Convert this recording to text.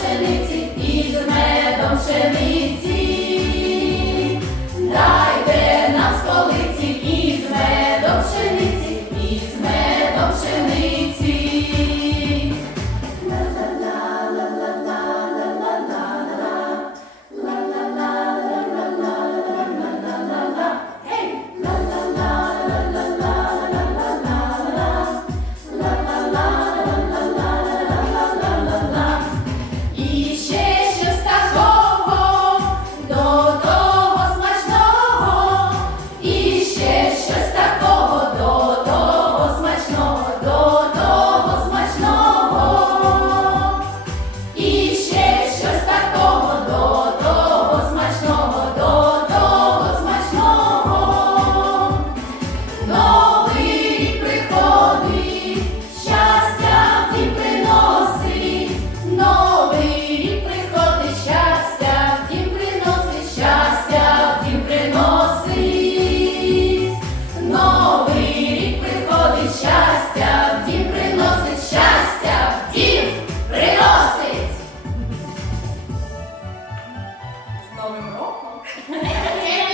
Washington. pouco.